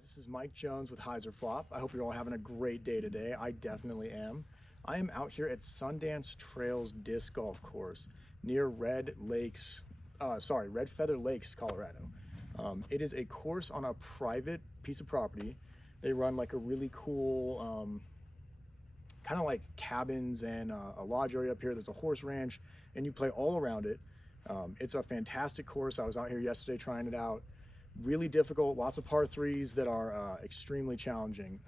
guys, this is Mike Jones with Hyzer Flop. I hope you're all having a great day today. I definitely am. I am out here at Sundance Trails Disc Golf Course near Red Feather Lakes, Colorado. It is a course on a private piece of property. They run like a really cool, kind of like cabins and a lodge area up here. There's a horse ranch and you play all around it. It's a fantastic course. I was out here yesterday trying it out. Really difficult, lots of par threes that are extremely challenging.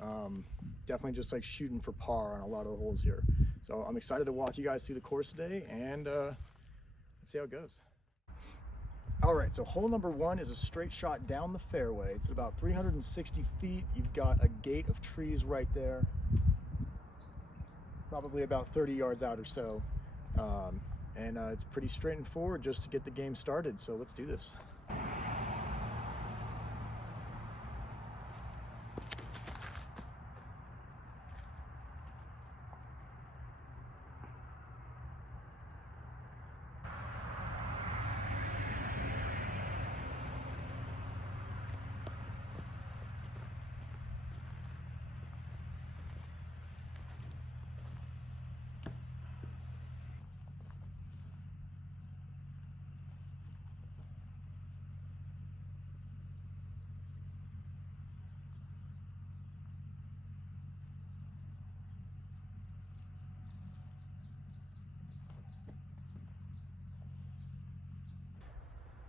Definitely just like shooting for par on a lot of the holes here. So I'm excited to walk you guys through the course today and let's see how it goes. All right, so hole number one is a straight shot down the fairway. It's about 360 feet. You've got a gate of trees right there, probably about 30 yards out or so. And it's pretty straight and forward just to get the game started. So let's do this.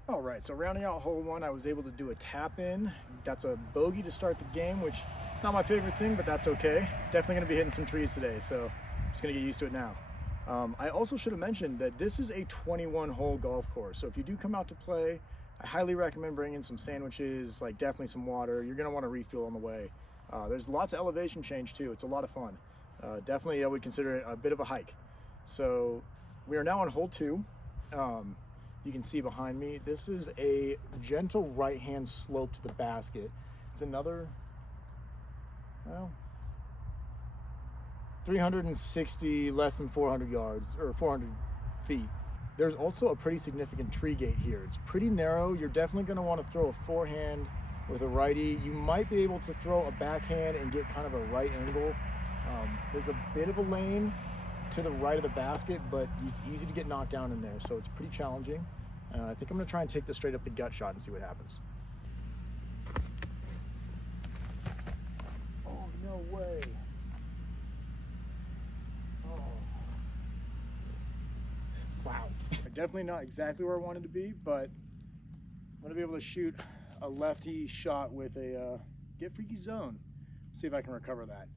All right, so rounding out hole one, I was able to do a tap in. That's a bogey to start the game, which not my favorite thing, but that's okay. Definitely gonna be hitting some trees today, so I'm just gonna get used to it now. I also should have mentioned that this is a 21 hole golf course. So if you do come out to play, I highly recommend bringing some sandwiches, like definitely some water. You're gonna wanna refuel on the way. There's lots of elevation change too. It's a lot of fun. Definitely I would consider it a bit of a hike. So we are now on hole two. You can see behind me, this is a gentle right-hand slope to the basket. It's another, well, 360, less than 400 yards, or 400 feet. There's also a pretty significant tree gate here. It's pretty narrow. You're definitely gonna wanna throw a forehand with a righty. You might be able to throw a backhand and get kind of a right angle. There's a bit of a lane to the right of the basket, but it's easy to get knocked down in there, so it's pretty challenging. I think I'm gonna try and take this straight up the gut shot and see what happens. Oh, no way. Oh. Wow. Definitely not exactly where I wanted to be, but I'm gonna be able to shoot a lefty shot with a get freaky zone. See if I can recover that.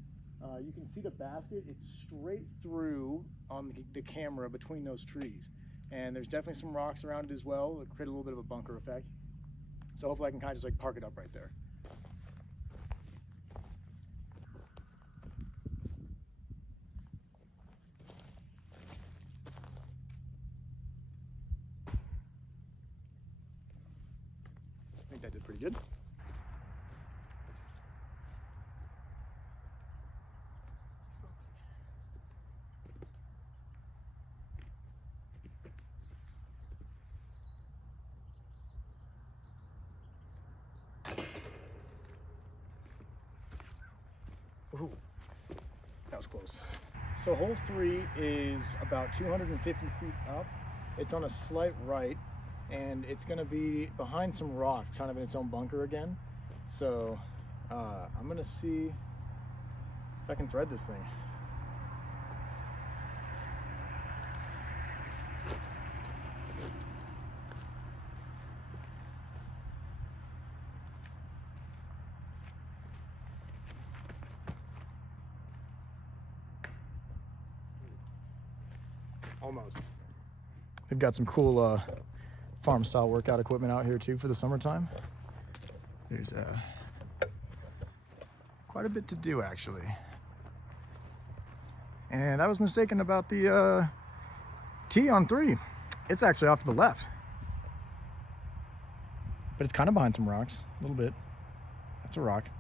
You can see the basket, it's straight through on the camera between those trees. And there's definitely some rocks around it as well that create a little bit of a bunker effect. So hopefully I can kind of just like park it up right there. I think that did pretty good. Ooh, that was close. So hole three is about 250 feet up. It's on a slight right, and it's gonna be behind some rocks, kind of in its own bunker again. So I'm gonna see if I can thread this thing. Almost. They've got some cool farm style workout equipment out here too for the summertime. There's quite a bit to do actually. And I was mistaken about the tee on three. It's actually off to the left. But it's kind of behind some rocks, a little bit. That's a rock.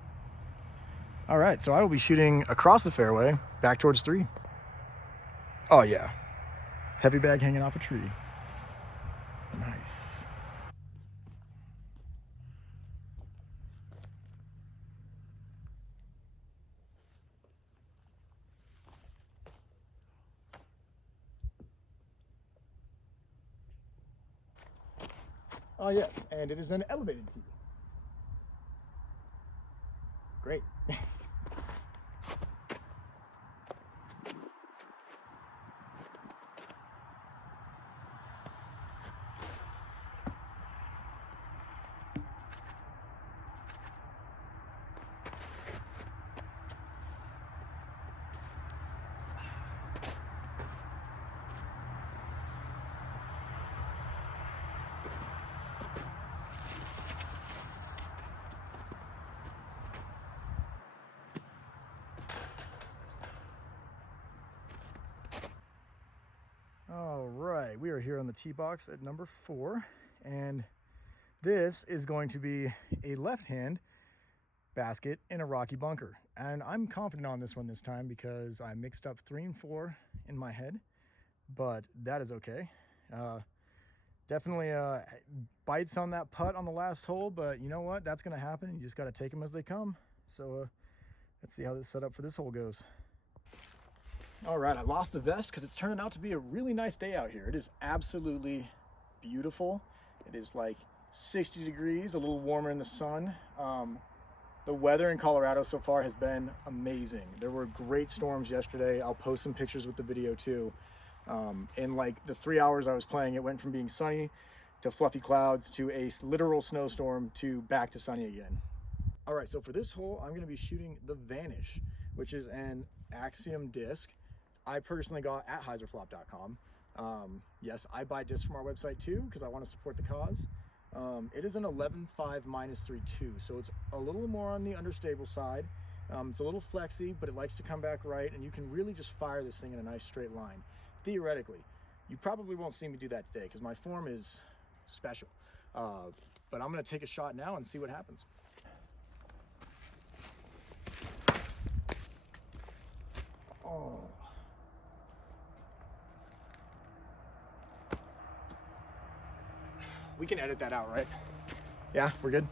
All right, so I will be shooting across the fairway, back towards three. Oh yeah. Heavy bag hanging off a tree. Nice. Yes, and it is an elevated tee. Great. All right, we are here on the tee box at number 4, and this is going to be a left-hand basket in a rocky bunker. And I'm confident on this one this time because I mixed up 3 and 4 in my head, but that is okay. Definitely bites on that putt on the last hole, but you know what? That's going to happen. You just got to take them as they come. So let's see how this setup for this hole goes. All right, I lost the vest because it's turning out to be a really nice day out here. It is absolutely beautiful. It is like 60 degrees, a little warmer in the sun. The weather in Colorado so far has been amazing. There were great storms yesterday. I'll post some pictures with the video too. In like the 3 hours I was playing, it went from being sunny to fluffy clouds to a literal snowstorm to back to sunny again. All right, so for this hole, I'm gonna be shooting the Vanish, which is an Axiom disc. I personally got at hyzerflop.com. Yes, I buy discs from our website too because I want to support the cause. It is an 11.5 -3.2, so it's a little more on the understable side. It's a little flexy, but it likes to come back right, and you can really just fire this thing in a nice straight line. Theoretically, you probably won't see me do that today because my form is special. But I'm going to take a shot now and see what happens. Oh. We can edit that out, right? Yeah, we're good.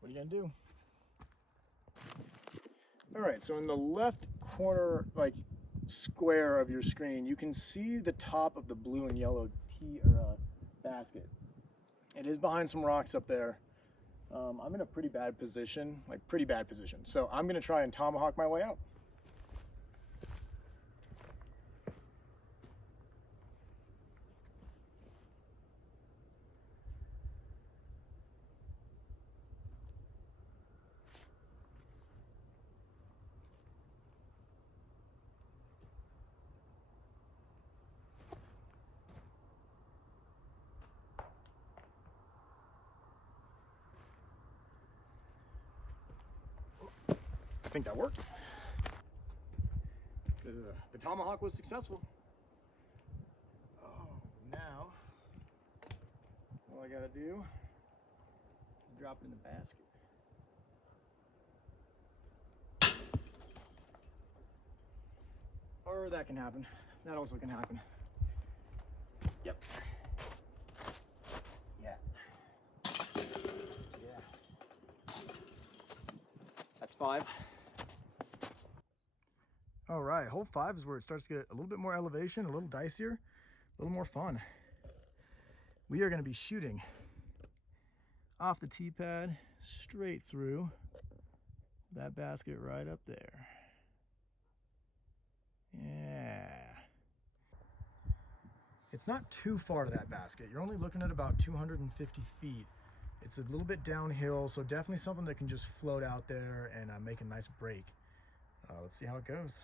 What are you gonna do? All right, so in the left corner, like square of your screen, you can see the top of the blue and yellow tee or basket. It is behind some rocks up there. I'm in a pretty bad position, So I'm gonna try and tomahawk my way out. I think that worked. The tomahawk was successful. Oh, now all I gotta do is drop it in the basket. Or that can happen. That also can happen. Yep. Yeah. That's 5. All right, hole 5 is where it starts to get a little bit more elevation, a little dicier, a little more fun. We are going to be shooting off the tee pad straight through that basket right up there. Yeah. It's not too far to that basket. You're only looking at about 250 feet. It's a little bit downhill, so definitely something that can just float out there and make a nice break. Let's see how it goes.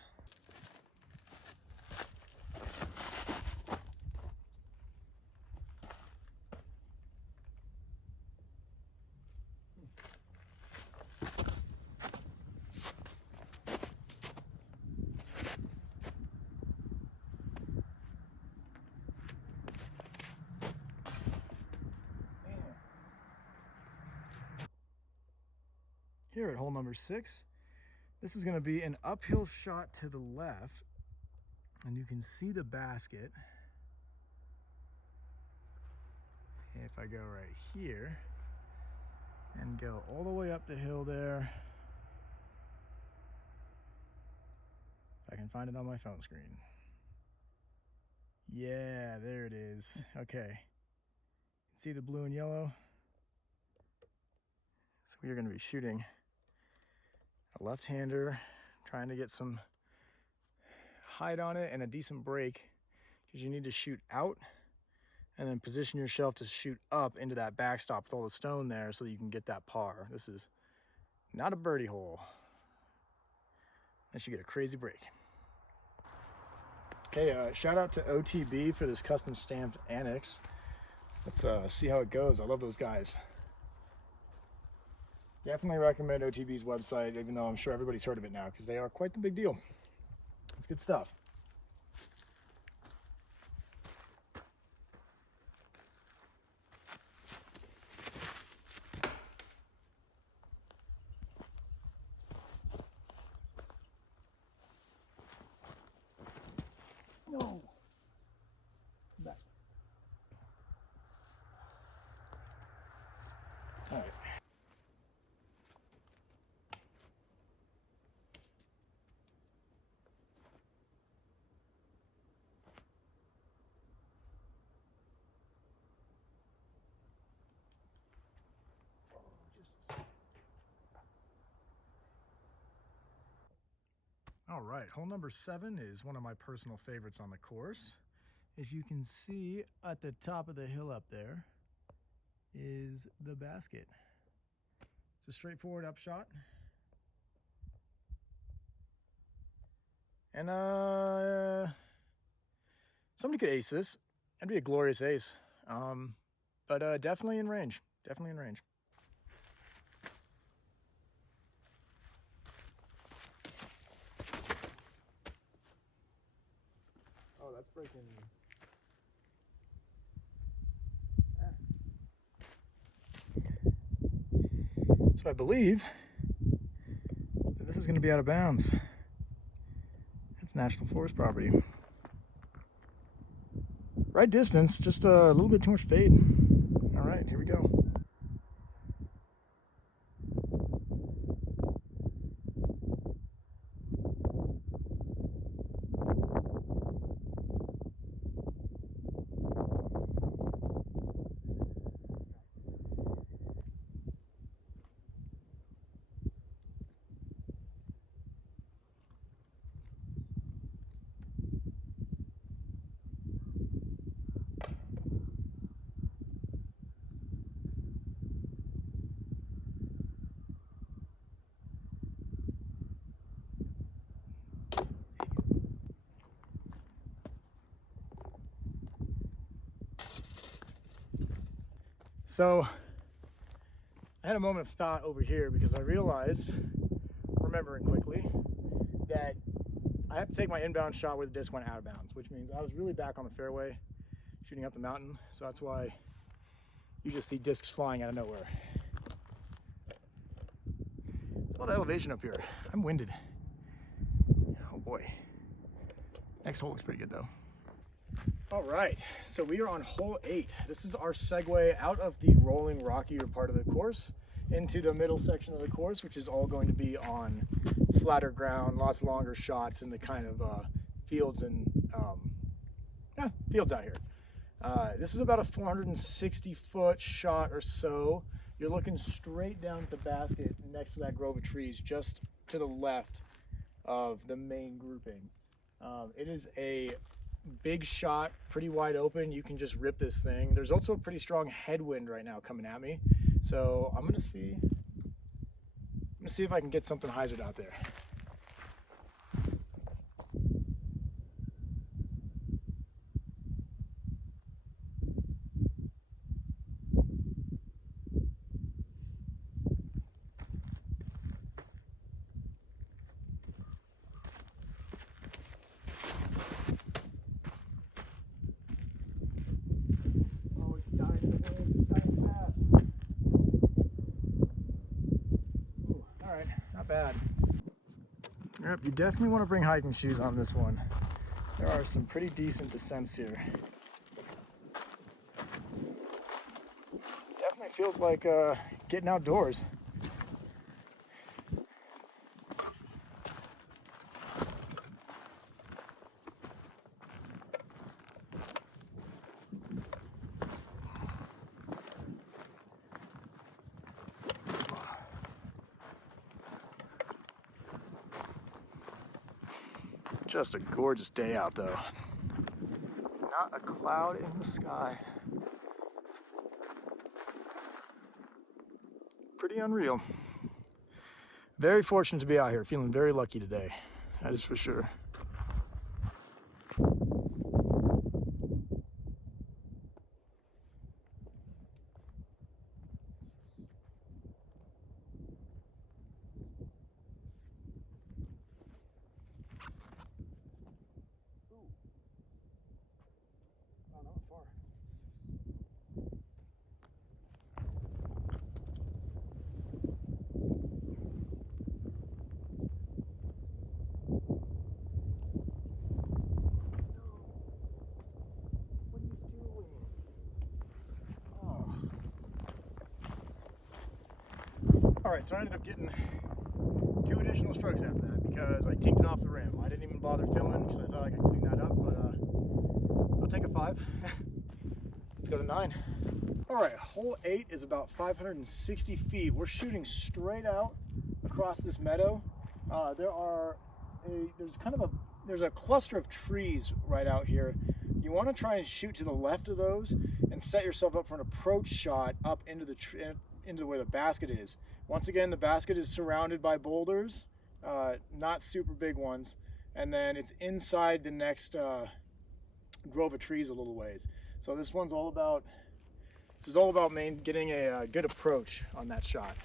Here at hole number 6, this is going to be an uphill shot to the left, and you can see the basket. If I go right here and go all the way up the hill there, I can find it on my phone screen. Yeah, there it is. Okay. See the blue and yellow? So we are going to be shooting a left-hander, trying to get some height on it and a decent break, because you need to shoot out and then position yourself to shoot up into that backstop with all the stone there so that you can get that par. This is not a birdie hole unless you get a crazy break. Okay, shout out to OTB for this custom stamped annex. Let's see how it goes. I love those guys. Definitely recommend OTB's website, even though I'm sure everybody's heard of it now, because they are quite the big deal. It's good stuff. No. Back. All right. All right, hole number 7 is one of my personal favorites on the course. As you can see at the top of the hill up there is the basket. It's a straightforward upshot. And somebody could ace this. That'd be a glorious ace. But definitely in range. Definitely in range. Oh, that's breaking. So I believe that this is going to be out of bounds. It's National Forest property. Right distance, just a little bit too much fade. All right, here we go. So I had a moment of thought over here because I realized, remembering quickly, that I have to take my inbound shot where the disc went out of bounds, which means I was really back on the fairway shooting up the mountain. So that's why you just see discs flying out of nowhere. There's a lot of elevation up here. I'm winded. Oh boy. Next hole looks pretty good though. All right, so we are on hole 8. This is our segue out of the rolling, rockier part of the course into the middle section of the course, which is all going to be on flatter ground, lots longer shots in the kind of fields and fields out here. This is about a 460-foot shot or so. You're looking straight down at the basket next to that grove of trees, just to the left of the main grouping. It is a big shot, pretty wide open. You can just rip this thing. There's also a pretty strong headwind right now coming at me, so I'm gonna see if I can get something hyzered out there. Bad. Yep, you definitely want to bring hiking shoes on this one. There are some pretty decent descents here. Definitely feels like getting outdoors. Just a gorgeous day out though. Not a cloud in the sky. Pretty unreal. Very fortunate to be out here, feeling very lucky today. That is for sure. Alright, so I ended up getting 2 additional strokes after that because I tinked it off the rim. I didn't even bother filming because I thought I could clean that up, but I'll take a 5. Let's go to 9. Alright, hole 8 is about 560 feet. We're shooting straight out across this meadow. There's a cluster of trees right out here. You want to try and shoot to the left of those and set yourself up for an approach shot up into into where the basket is. Once again, the basket is surrounded by boulders, not super big ones, and then it's inside the next grove of trees a little ways. So this is all about getting a good approach on that shot.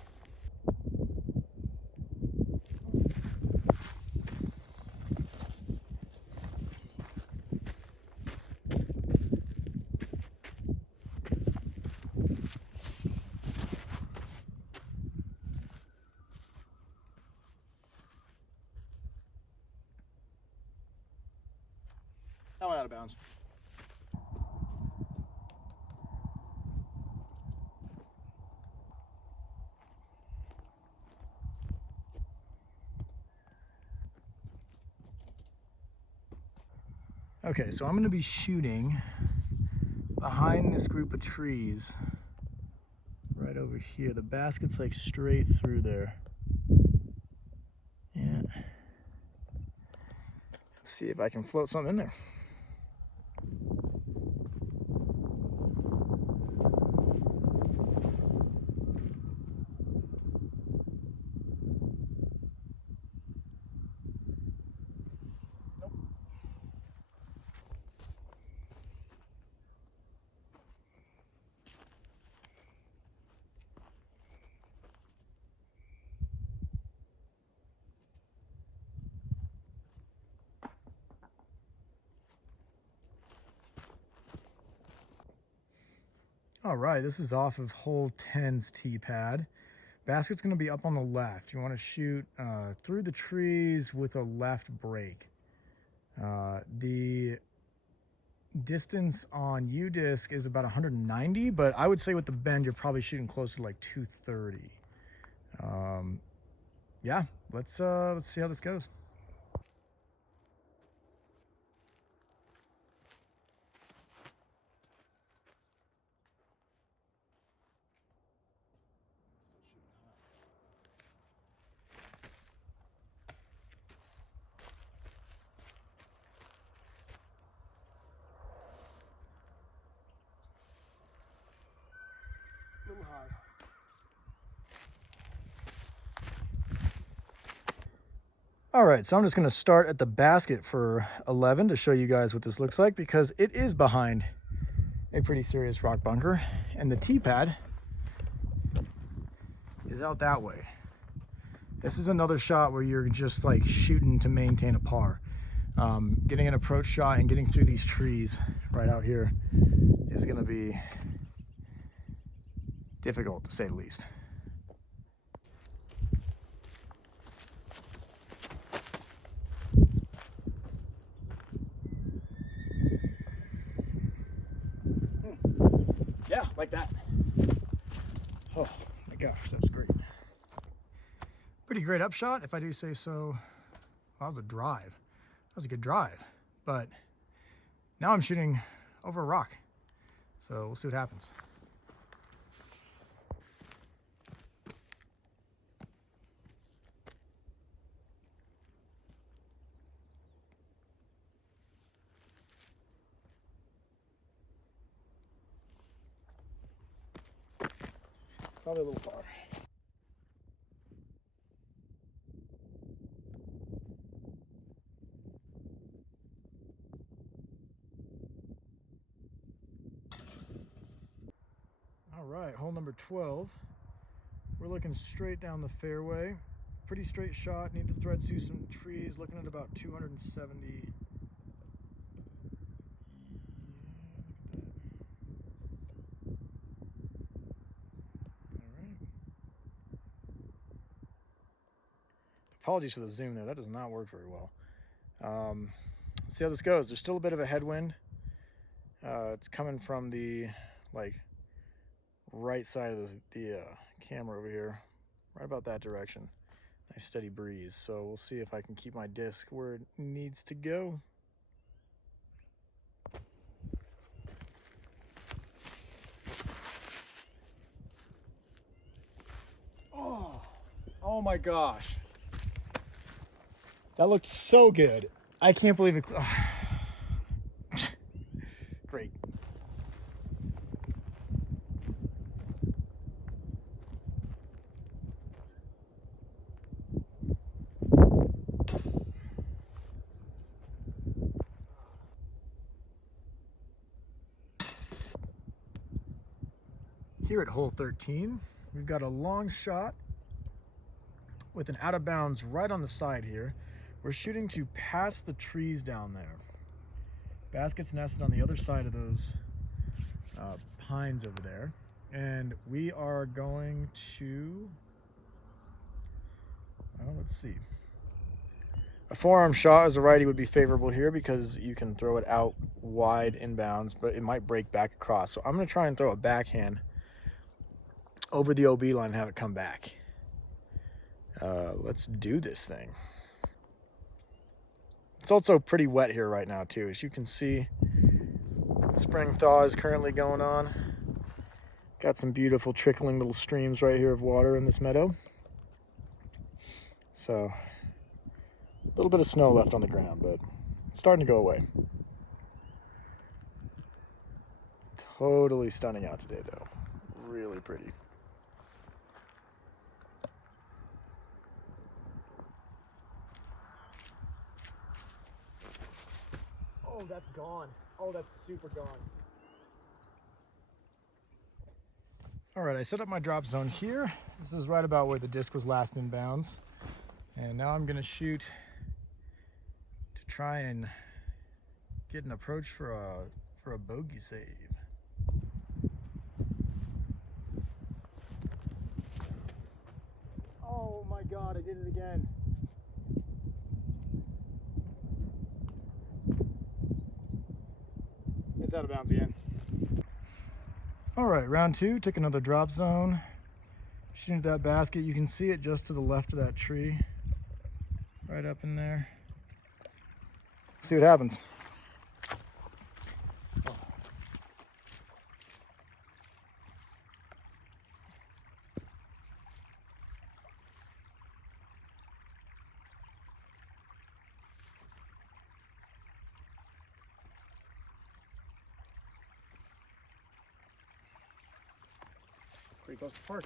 That went out of bounds. Okay, so I'm going to be shooting behind this group of trees right over here. The basket's like straight through there. Yeah. Let's see if I can float something in there. All right, this is off of hole 10's tee pad. Basket's going to be up on the left. You want to shoot through the trees with a left break. The distance on Udisc is about 190, but I would say with the bend, you're probably shooting close to like 230. Yeah, let's see how this goes. A little high. All right, so I'm just going to start at the basket for 11 to show you guys what this looks like, because it is behind a pretty serious rock bunker, and the tee pad is out that way. This is another shot where you're just like shooting to maintain a par. Getting an approach shot and getting through these trees right out here is going to be difficult, to say the least. Yeah, like that. Oh my gosh, that's great. Pretty great upshot, if I do say so. Well, that was a drive. That was a good drive. But now I'm shooting over a rock. So we'll see what happens. Probably a little far. All right, hole number 12. We're looking straight down the fairway. Pretty straight shot. Need to thread through some trees. Looking at about 270. Apologies for the zoom there. That does not work very well. Let's see how this goes. There's still a bit of a headwind. It's coming from the right side of the camera over here, right about that direction. Nice steady breeze. So we'll see if I can keep my disc where it needs to go. Oh my gosh. That looked so good. I can't believe it. Great. Here at hole 13, we've got a long shot with an out of bounds right on the side here. We're shooting to pass the trees down there. Basket's nested on the other side of those pines over there. And we are going to, well, let's see. A forearm shot as a righty would be favorable here because you can throw it out wide inbounds, but it might break back across. So I'm gonna try and throw a backhand over the OB line and have it come back. Let's do this thing. It's also pretty wet here right now too. As you can see, spring thaw is currently going on. Got some beautiful trickling little streams right here of water in this meadow. So a little bit of snow left on the ground, but it's starting to go away. Totally stunning out today though. Really pretty. Oh, that's gone. Oh, that's super gone. All right, I set up my drop zone here. This is right about where the disc was last in bounds. And now I'm gonna shoot to try and get an approach for a bogey save. Oh my God, I did it again. It's out of bounds again. All right, round two, took another drop zone. Shooting at that basket, you can see it just to the left of that tree. Right up in there. See what happens. Pretty close to park.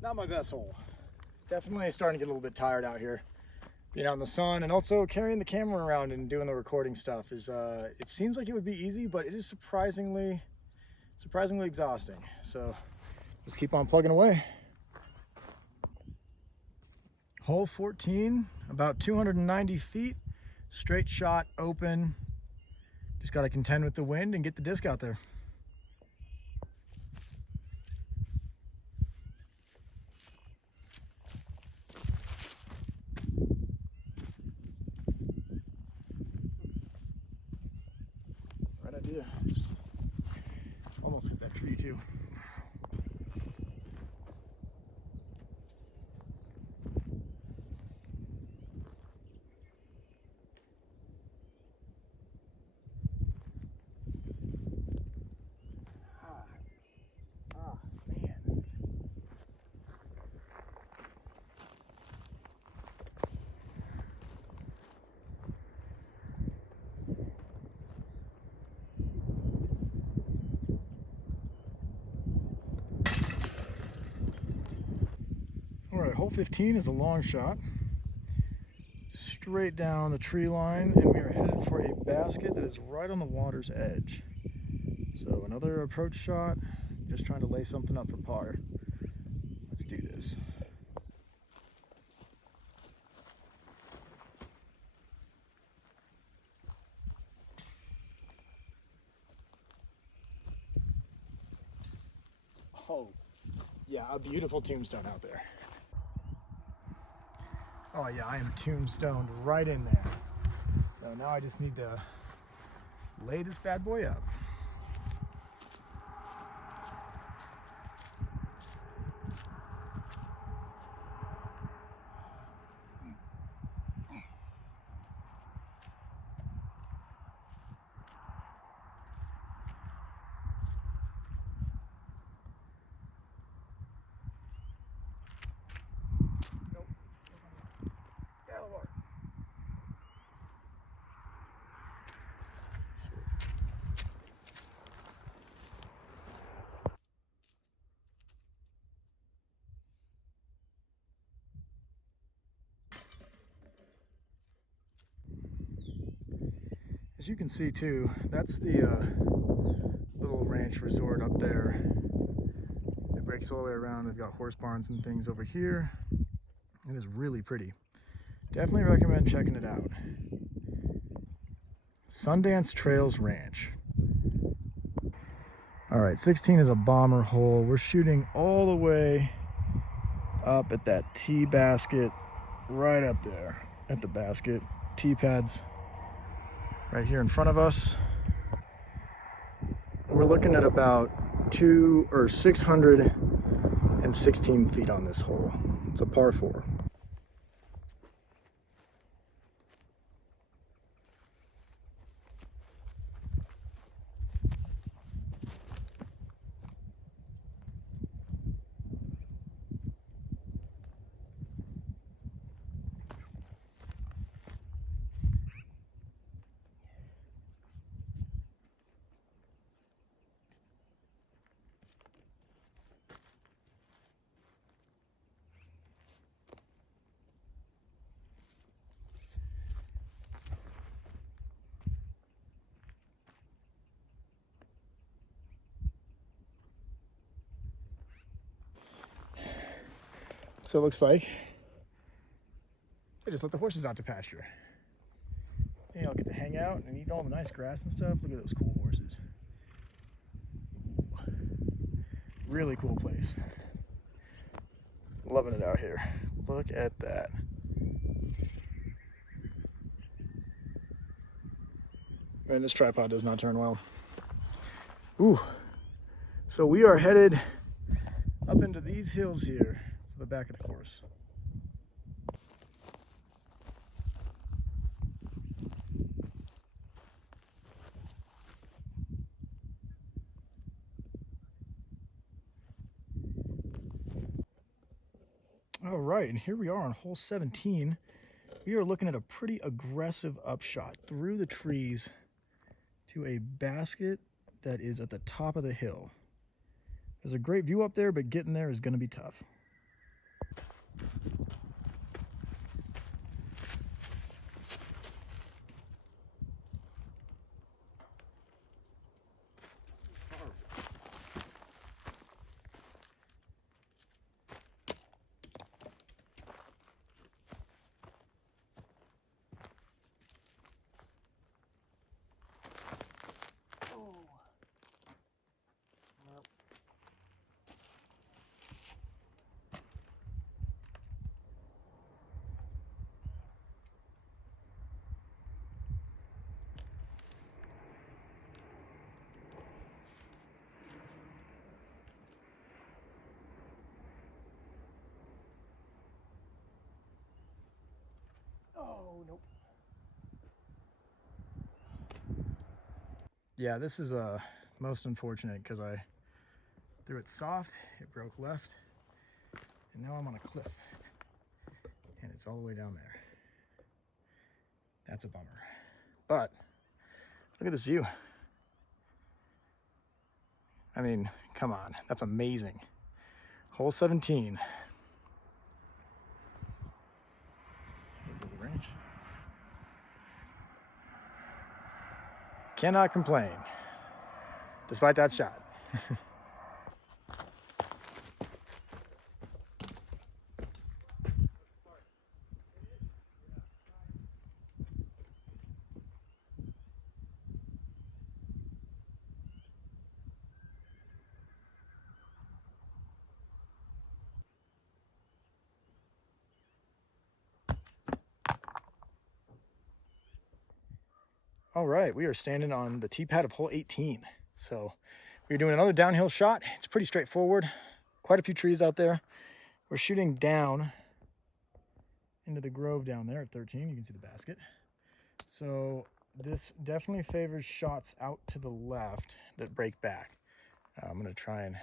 Not my best hole. Definitely starting to get a little bit tired out here. Being out in the sun and also carrying the camera around and doing the recording stuff is, it seems like it would be easy, but it is surprisingly exhausting. So just keep on plugging away. Hole 14, about 290 feet, straight shot, open. Just got to contend with the wind and get the disc out there. Right idea. Just almost hit that tree too. hole 15 is a long shot, straight down the tree line, and we are headed for a basket that is right on the water's edge. So another approach shot, just trying to lay something up for par. Let's do this. Oh, yeah, a beautiful tombstone out there. Oh yeah, I am tombstoned right in there. So now I just need to lay this bad boy up. As you can see too, that's the little ranch resort up there. It breaks all the way around. They've got horse barns and things over here. It is really pretty. Definitely recommend checking it out. Sundance Trails Ranch. All right, 16 is a bomber hole. We're shooting all the way up at that tee basket, right up there at the basket. Tee pads right here in front of us. We're looking at about 616 feet on this hole. It's a par 4. So it looks like they just let the horses out to pasture. Hey, I'll get to hang out and eat all the nice grass and stuff. Look at those cool horses. Really cool place. Loving it out here. Look at that. Man, this tripod does not turn well. Ooh. So we are headed up into these hills here for the back of the course. All right, and here we are on hole 17. We are looking at a pretty aggressive upshot through the trees to a basket that is at the top of the hill. There's a great view up there, but getting there is going to be tough. Oh, nope. Yeah, this is most unfortunate because I threw it soft, it broke left, and now I'm on a cliff. And it's all the way down there. That's a bummer. But look at this view. I mean, come on, that's amazing. Hole 17. Cannot complain, despite that shot. All right, we are standing on the tee pad of hole 18. So we're doing another downhill shot. It's pretty straightforward. Quite a few trees out there. We're shooting down into the grove down there at 13. You can see the basket. So this definitely favors shots out to the left that break back. I'm gonna try and,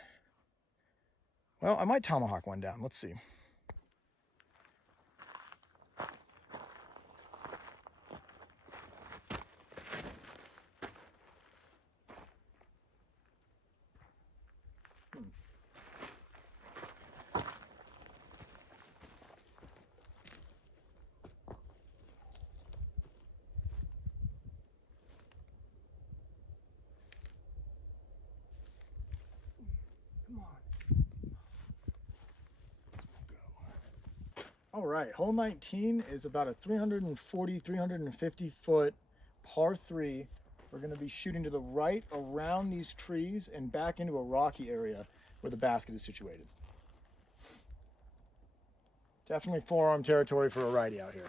well, I might tomahawk one down. Let's see. Come on. All right, hole 19 is about a 340, 350 foot par 3. We're gonna be shooting to the right around these trees and back into a rocky area where the basket is situated. Definitely forearm territory for a righty out here.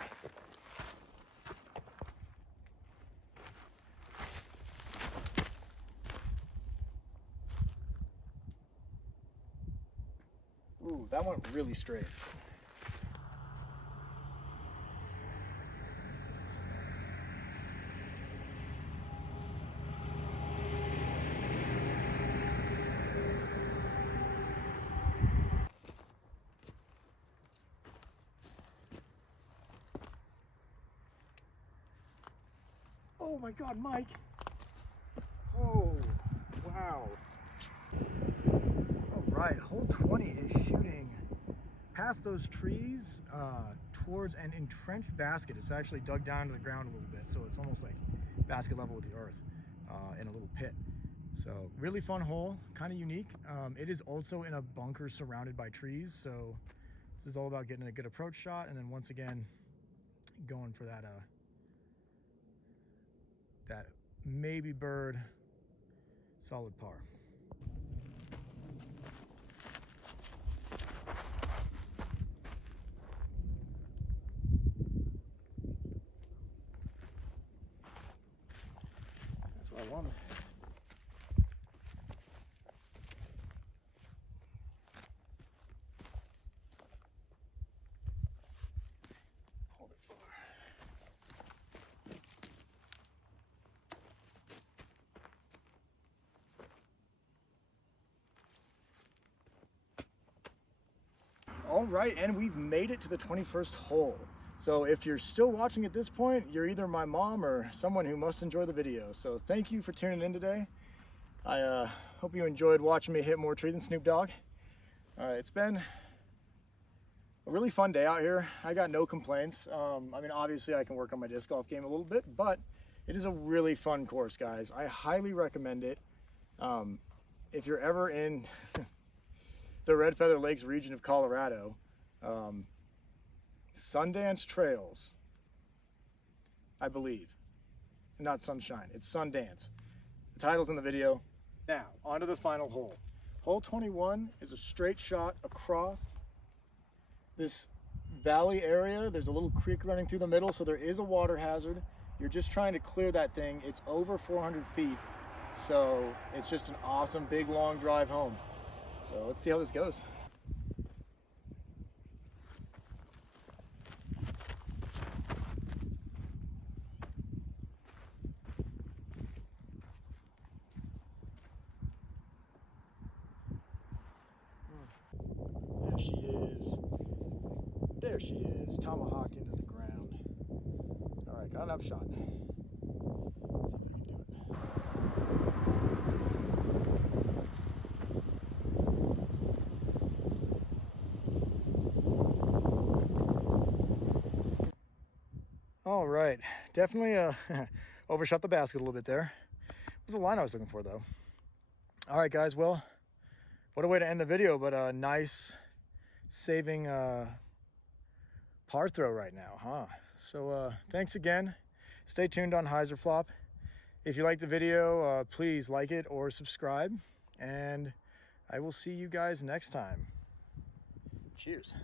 Ooh, that went really straight. Oh my God, Mike. Oh, wow. All right, hole 20 is shooting past those trees towards an entrenched basket. It's actually dug down to the ground a little bit, so it's almost like basket level with the earth in a little pit. So really fun hole, kind of unique. It is also in a bunker surrounded by trees, so this is all about getting a good approach shot, and then once again going for that that maybe bird solid par. That's what I wanted. Hold it for. All right, and we've made it to the 21st hole. So if you're still watching at this point, you're either my mom or someone who must enjoy the video. So thank you for tuning in today. I hope you enjoyed watching me hit more tree than Snoop Dogg. It's been a really fun day out here. I got no complaints. I mean, obviously I can work on my disc golf game a little bit, but it is a really fun course, guys. I highly recommend it. If you're ever in the Red Feather Lakes region of Colorado, Sundance Trails, I believe. Not Sunshine, it's Sundance. The title's in the video. Now, on to the final hole. Hole 21 is a straight shot across this valley area. There's a little creek running through the middle, so there is a water hazard. You're just trying to clear that thing. It's over 400 feet, so it's just an awesome big long drive home. So let's see how this goes. There she is. There she is, tomahawked into the ground. All right, got an upshot. Let's see if I can do it. All right, definitely overshot the basket a little bit there. That's the line I was looking for, though. All right, guys. Well, what a way to end the video, but a nice saving par throw right now, huh? So thanks again. Stay tuned on Hyzer Flop. If you like the video, please like it or subscribe, and I will see you guys next time. Cheers.